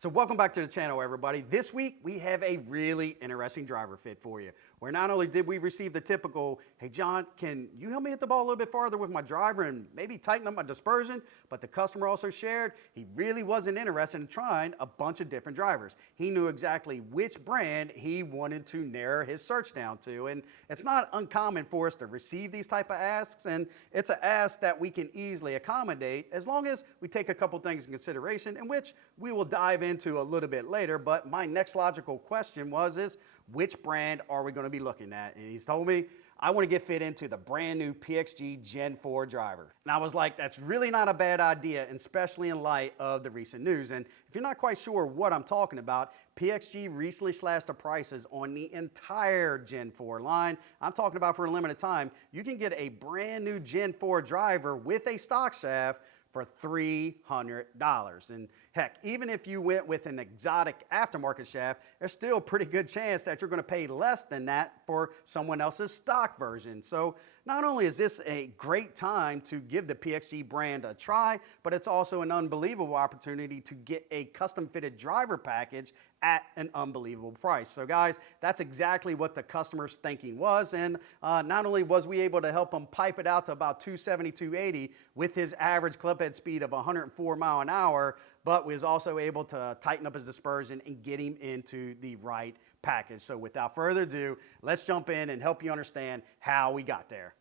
So welcome back to the channel, everybody. This week we have a really interesting driver fit for you, where not only did we receive the typical, hey John, can you help me hit the ball a little bit farther with my driver and maybe tighten up my dispersion? But the customer also shared he really wasn't interested in trying a bunch of different drivers. He knew exactly which brand he wanted to narrow his search down to. And it's not uncommon for us to receive these type of asks, and it's an ask that we can easily accommodate as long as we take a couple things in consideration, in which we will dive into a little bit later. But my next logical question is which brand are we going to be looking at? And he's told me, I want to get fit into the brand new PXG Gen4 driver. And I was like, that's really not a bad idea, especially in light of the recent news. And if you're not quite sure what I'm talking about, PXG recently slashed the prices on the entire Gen4 line. I'm talking about for a limited time, you can get a brand new Gen4 driver with a stock shaft for $300. And heck, even if you went with an exotic aftermarket shaft, there's still a pretty good chance that you're going to pay less than that for someone else's stock version. So not only is this a great time to give the PXG brand a try, but it's also an unbelievable opportunity to get a custom fitted driver package at an unbelievable price. So guys, that's exactly what the customer's thinking was. And not only was we able to help him pipe it out to about 270, 280 with his average club head speed of 104 mile an hour, but we was also able to tighten up his dispersion and get him into the right package. So without further ado, let's jump in and help you understand how we got there.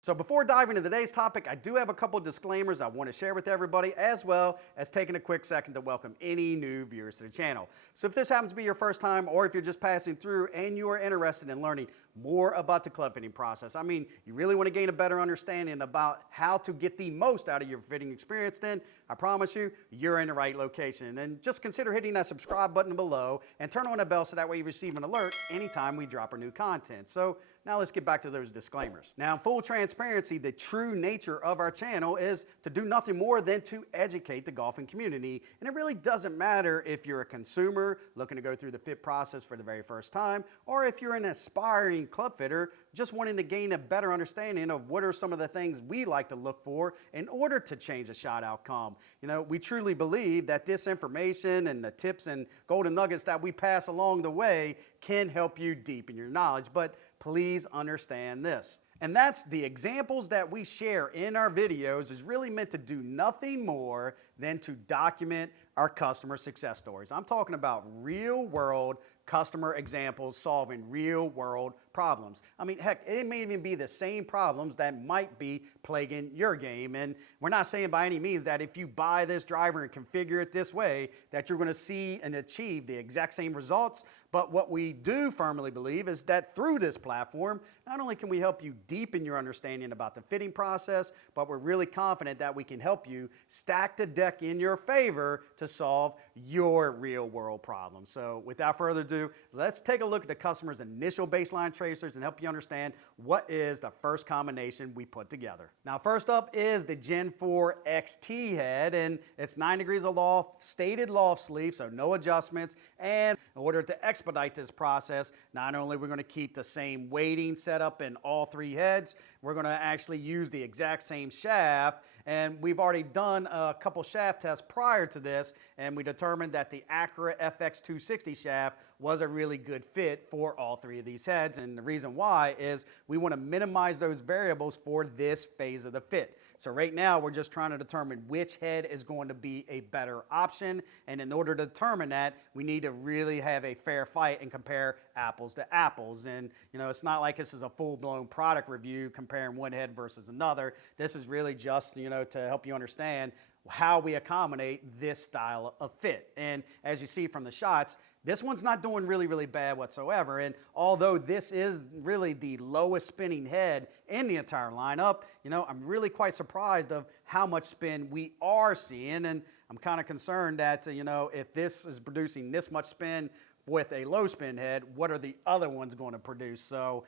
So before diving into today's topic, I do have a couple disclaimers I want to share with everybody, as well as taking a quick second to welcome any new viewers to the channel. So if this happens to be your first time, or if you're just passing through and you are interested in learning more about the club fitting process, I mean, you really want to gain a better understanding about how to get the most out of your fitting experience, then I promise you, you're in the right location. And just consider hitting that subscribe button below and turn on the bell so that way you receive an alert anytime we drop our new content. So now let's get back to those disclaimers. Now, in full transparency, the true nature of our channel is to do nothing more than to educate the golfing community. And it really doesn't matter if you're a consumer looking to go through the fit process for the very first time, or if you're an aspiring club fitter just wanting to gain a better understanding of what are some of the things we like to look for in order to change a shot outcome. You know, we truly believe that this information and the tips and golden nuggets that we pass along the way can help you deepen your knowledge. But please understand this. And that's the examples that we share in our videos is really meant to do nothing more than to document our customer success stories. I'm talking about real world customer examples solving real world problems. I mean, heck, it may even be the same problems that might be plaguing your game. And we're not saying by any means that if you buy this driver and configure it this way, that you're going to see and achieve the exact same results. But what we do firmly believe is that through this platform, not only can we help you deepen your understanding about the fitting process, but we're really confident that we can help you stack the deck in your favor to solve your real world problems. So without further ado, let's take a look at the customer's initial baseline tracers and help you understand what is the first combination we put together. Now, first up is the Gen4 XT head, and it's 9 degrees of loft, stated loft sleeve, so no adjustments. And in order to expedite this process, not only we're going to keep the same weighting set up in all three heads, we're going to actually use the exact same shaft. And we've already done a couple shaft tests prior to this, and we determined that the Acura FX260 shaft was a really good fit for all three of these heads. And the reason why is we want to minimize those variables for this phase of the fit. So right now we're just trying to determine which head is going to be a better option. And in order to determine that, we need to really have a fair fight and compare apples to apples. And you know, it's not like this is a full-blown product review comparing one head versus another. This is really just, you know, to help you understand how we accommodate this style of fit. And as you see from the shots, this one's not doing really bad whatsoever. And although this is really the lowest spinning head in the entire lineup, you know, I'm really quite surprised of how much spin we are seeing. And I'm kind of concerned that, you know, if this is producing this much spin with a low spin head, what are the other ones going to produce? So,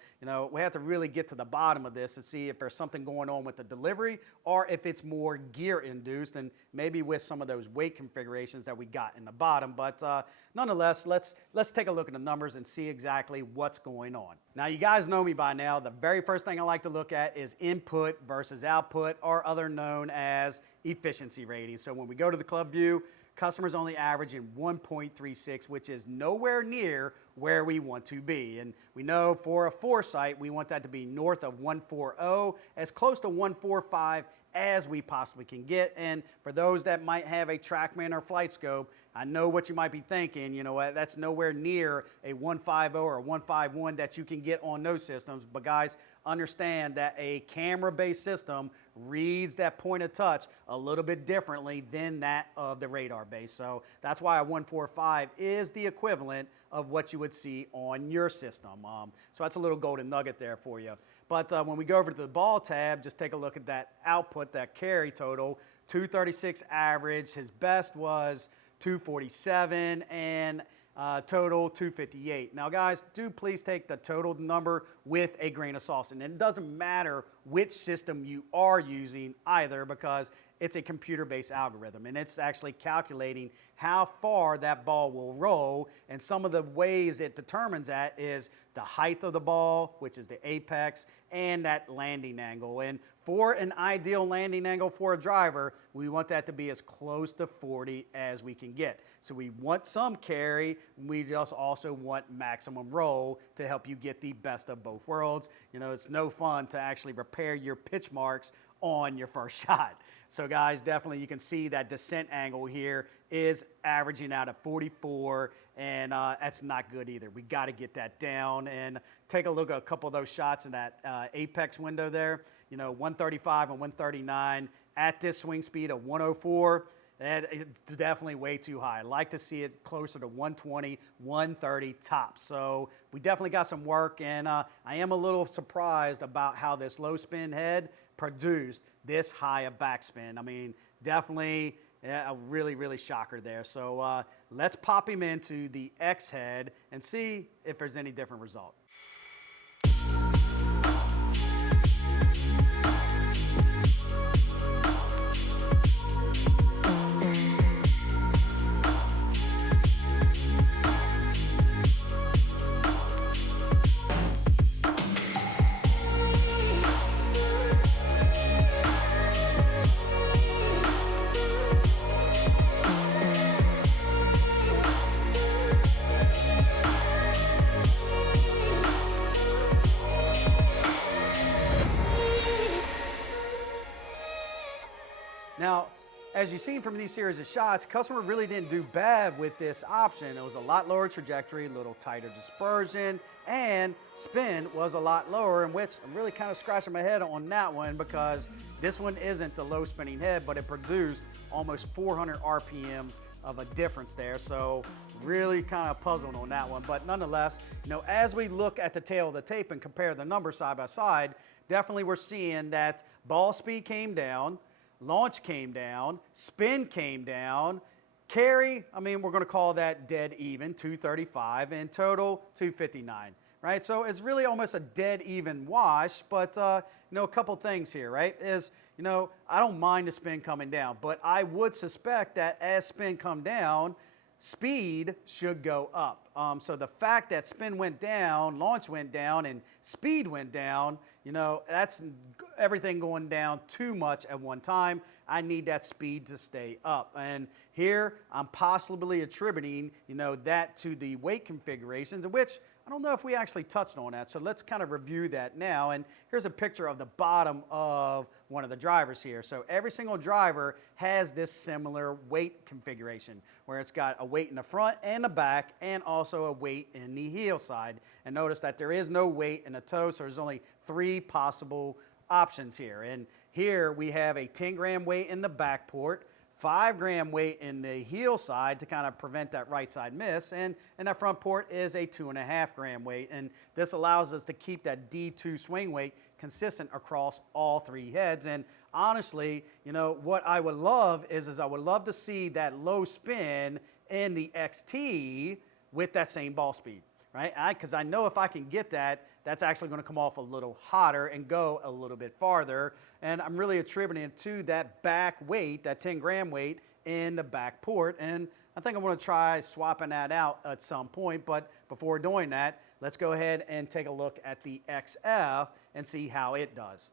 we have to really get to the bottom of this and see if there's something going on with the delivery or if it's more gear induced and maybe with some of those weight configurations that we got in the bottom. But nonetheless, let's take a look at the numbers and see exactly what's going on. Now, you guys know me by now. The very first thing I like to look at is input versus output, or other known as efficiency rating. So when we go to the club view, customers only averaging 1.36, which is nowhere near where we want to be. And we know for a foresight, we want that to be north of 140, as close to 145 as we possibly can get. And for those that might have a TrackMan or Flight Scope, I know what you might be thinking, that's nowhere near a 150 or 151 that you can get on those systems. But guys, understand that a camera-based system reads that point of touch a little bit differently than that of the radar base. So that's why a 145 is the equivalent of what you would see on your system. So that's a little golden nugget there for you. But when we go over to the ball tab, just take a look at that output, that carry total, 236 average. His best was 247 and total 258. Now guys, do please take the total number with a grain of salt. And it doesn't matter which system you are using either, because it's a computer-based algorithm and it's actually calculating how far that ball will roll. And some of the ways it determines that is the height of the ball, which is the apex, and that landing angle. And for an ideal landing angle for a driver, we want that to be as close to 40 as we can get. So we want some carry, we just also want maximum roll to help you get the best of both worlds. It's no fun to actually repair your pitch marks on your first shot. So guys, definitely you can see that descent angle here is averaging out at 44, and that's not good either. We got to get that down and take a look at a couple of those shots in that apex window there. 135 and 139 at this swing speed of 104. It's definitely way too high. I'd like to see it closer to 120, 130 tops. So we definitely got some work, and I am a little surprised about how this low spin head produced this high a backspin. I mean, definitely a really shocker there. So let's pop him into the X head and see if there's any different result. Now, as you've seen from these series of shots, customer really didn't do bad with this option. It was a lot lower trajectory, a little tighter dispersion, and spin was a lot lower, in which I'm really kind of scratching my head on that one, because this one isn't the low spinning head, but it produced almost 400 RPMs of a difference there. So really kind of puzzled on that one. But nonetheless, as we look at the tail of the tape and compare the numbers side by side, definitely we're seeing that ball speed came down, launch came down, spin came down, carry, we're going to call that dead even, 235, and total 259, right? So it's really almost a dead even wash, but a couple things here, right? I don't mind the spin coming down, but I would suspect that as spin come down, speed should go up. So the fact that spin went down, launch went down, and speed went down, that's everything going down too much at one time. I need that speed to stay up. And here I'm possibly attributing, that to the weight configurations, which I don't know if we actually touched on that. So let's kind of review that now. And here's a picture of the bottom of one of the drivers here. So every single driver has this similar weight configuration where it's got a weight in the front and the back, and also a weight in the heel side. And notice that there is no weight in the toe, so there's only 3 possible options here. And here we have a 10-gram weight in the back port, 5-gram weight in the heel side to kind of prevent that right side miss, and that front port is a 2.5-gram weight. And this allows us to keep that D2 swing weight consistent across all 3 heads. And honestly, what I would love is I would love to see that low spin in the XT with that same ball speed, right? Because I know if I can get that, that's actually going to come off a little hotter and go a little bit farther. And I'm really attributing it to that back weight, that 10 gram weight in the back port. And I think I'm going to try swapping that out at some point. But before doing that, let's go ahead and take a look at the XF and see how it does.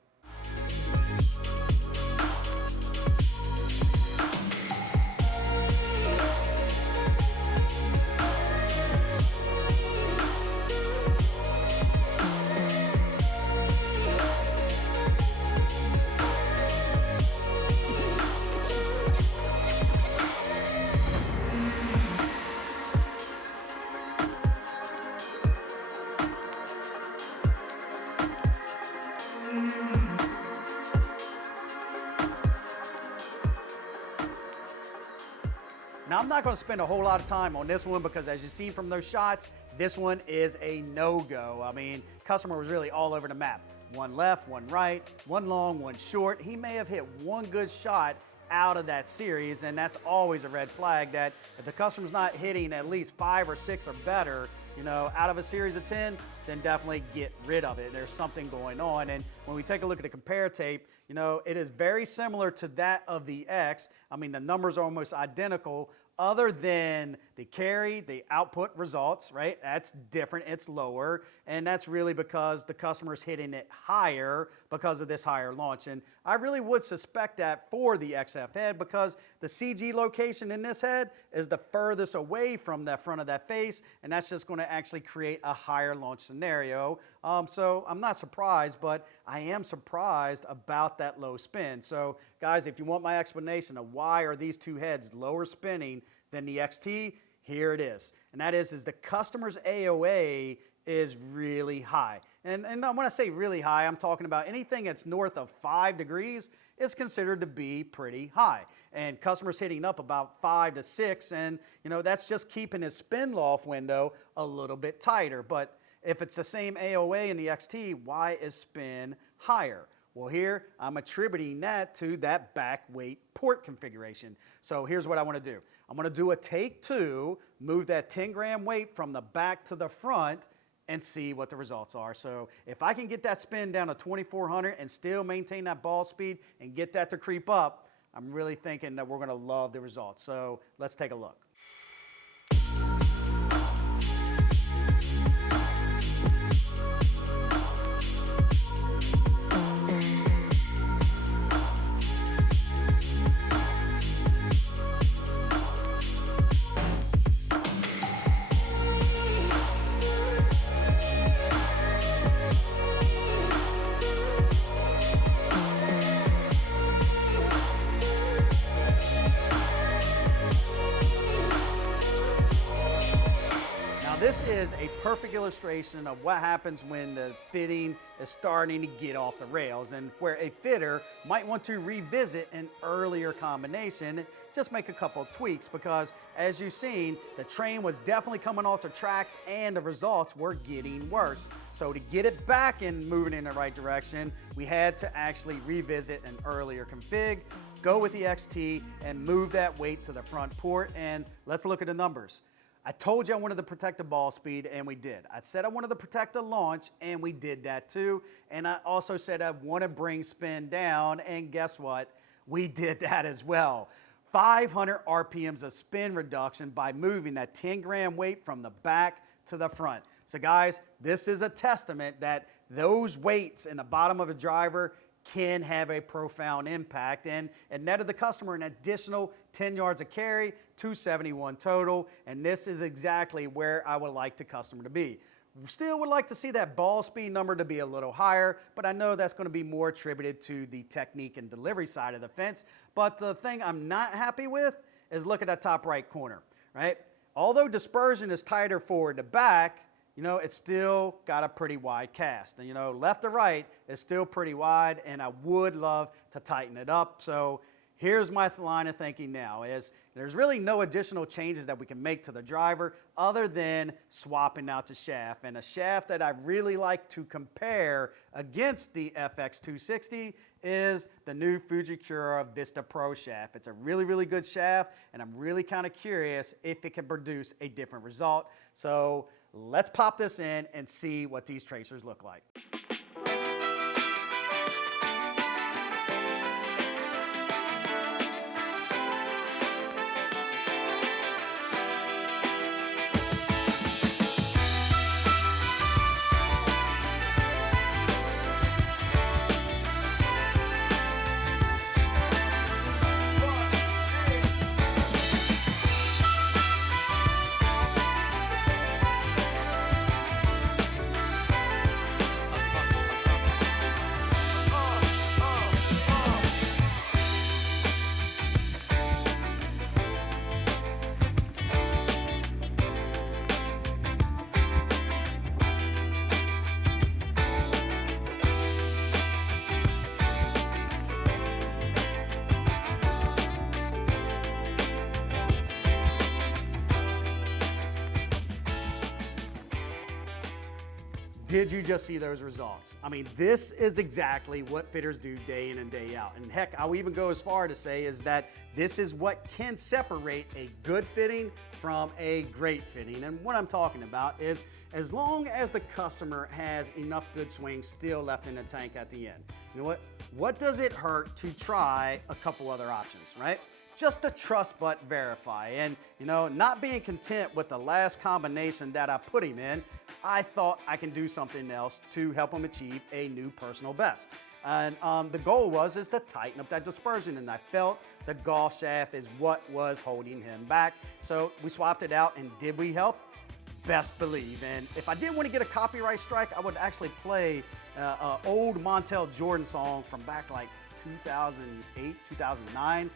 Now, I'm not going to spend a whole lot of time on this one because, as you see from those shots, this one is a no-go. I mean, customer was really all over the map. One left, one right, one long, one short. He may have hit one good shot out of that series, and that's always a red flag that if the customer's not hitting at least 5 or 6 or better, you know, out of a series of 10, then definitely get rid of it. There's something going on. And when we take a look at the compare tape, you know, it is very similar to that of the X. I mean, the numbers are almost identical, other than the carry, the output results, right? That's different, it's lower, and that's really because the customer's hitting it higher because of this higher launch. And I really would suspect that for the XF head because the CG location in this head is the furthest away from the front of that face, and that's just going to actually create a higher launch scenario. So I'm not surprised, but I am surprised about that low spin. So guys, if you want my explanation of why are these two heads lower spinning than the XT, here it is. And that is the customer's AOA is really high. And when I say really high, I'm talking about anything that's north of 5 degrees is considered to be pretty high. And customers hitting up about 5 to 6, and you know, that's just keeping his spin loft window a little bit tighter. But if it's the same AOA in the XT, why is spin higher? Well, here I'm attributing that to that back weight port configuration. So here's what I want to do. I'm going to do a take 2, move that 10 gram weight from the back to the front and see what the results are. So if I can get that spin down to 2400 and still maintain that ball speed and get that to creep up, I'm really thinking that we're going to love the results. So let's take a look. This is a perfect illustration of what happens when the fitting is starting to get off the rails and where a fitter might want to revisit an earlier combination and just make a couple of tweaks because, as you've seen, the train was definitely coming off the tracks and the results were getting worse. So to get it back and moving in the right direction, we had to actually revisit an earlier config, go with the XT, and move that weight to the front port. And let's look at the numbers. I told you I wanted to protect the ball speed, and we did. I said I wanted to protect the launch, and we did that too. And I also said I want to bring spin down, and guess what? We did that as well. 500 RPMs of spin reduction by moving that 10 gram weight from the back to the front. So guys, this is a testament that those weights in the bottom of a driver can have a profound impact and netted the customer an additional 10 yards of carry, 271 total, and this is exactly where I would like the customer to be. Still would like to see that ball speed number to be a little higher, but I know that's going to be more attributed to the technique and delivery side of the fence. But the thing I'm not happy with is look at that top right corner, right? Although dispersion is tighter forward to back, you know, it's still got a pretty wide cast. And, you know, left to right is still pretty wide, and I would love to tighten it up. So here's my line of thinking now is there's really no additional changes that we can make to the driver other than swapping out the shaft. And a shaft that I really like to compare against the FX260 is the new Fujikura Vista Pro shaft. It's a really, really good shaft, and I'm really kind of curious if it can produce a different result. So let's pop this in and see what these tracers look like. Did you just see those results? I mean, this is exactly what fitters do day in and day out. And heck, I'll even go as far to say is that this is what can separate a good fitting from a great fitting. And what I'm talking about is as long as the customer has enough good swings still left in the tank at the end. You know what? What does it hurt to try a couple other options, right? Just to trust but verify. And you know, not being content with the last combination that I put him in, I thought I can do something else to help him achieve a new personal best. And the goal is to tighten up that dispersion, and I felt the golf shaft is what was holding him back. So we swapped it out, and did we help? Best believe. And if I didn't want to get a copyright strike, I would actually play an old Montel Jordan song from back like 2008, 2009.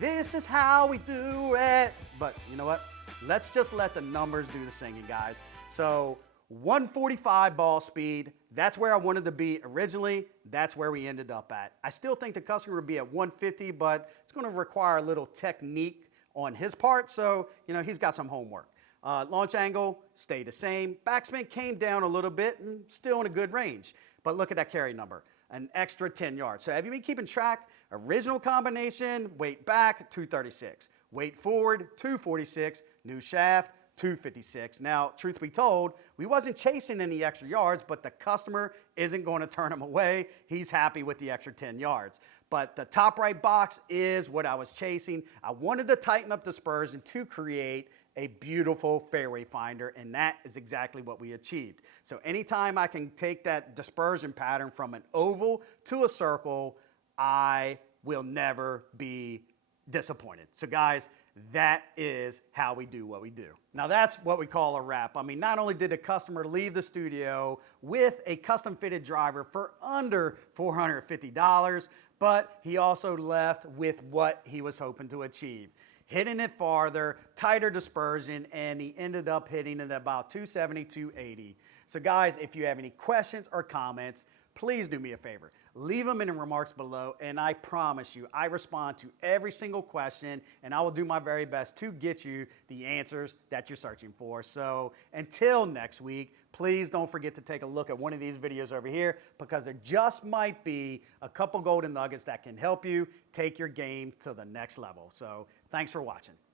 This is how we do it. But you know what? Let's just let the numbers do the singing, guys. So 145 ball speed, that's where I wanted to be originally. That's where we ended up at. I still think the customer would be at 150, but it's going to require a little technique on his part. So, you know, he's got some homework. Launch angle stayed the same. Backspin came down a little bit and still in a good range. But look at that carry number, an extra 10 yards. So have you been keeping track? Original combination, weight back, 236. Weight forward, 246. New shaft, 256. Now, truth be told, we wasn't chasing any extra yards, but the customer isn't going to turn him away. He's happy with the extra 10 yards. But the top right box is what I was chasing. I wanted to tighten up dispersion to create a beautiful fairway finder, and that is exactly what we achieved. So anytime I can take that dispersion pattern from an oval to a circle, I will never be disappointed. So guys, that is how we do what we do. Now that's what we call a wrap. I mean, not only did the customer leave the studio with a custom fitted driver for under $450, but he also left with what he was hoping to achieve. Hitting it farther, tighter dispersion, and he ended up hitting it about 270, 280. So guys, if you have any questions or comments, please do me a favor. Leave them in the remarks below, and I promise you, I respond to every single question, and I will do my very best to get you the answers that you're searching for. So until next week, please don't forget to take a look at one of these videos over here, because there just might be a couple golden nuggets that can help you take your game to the next level. So thanks for watching.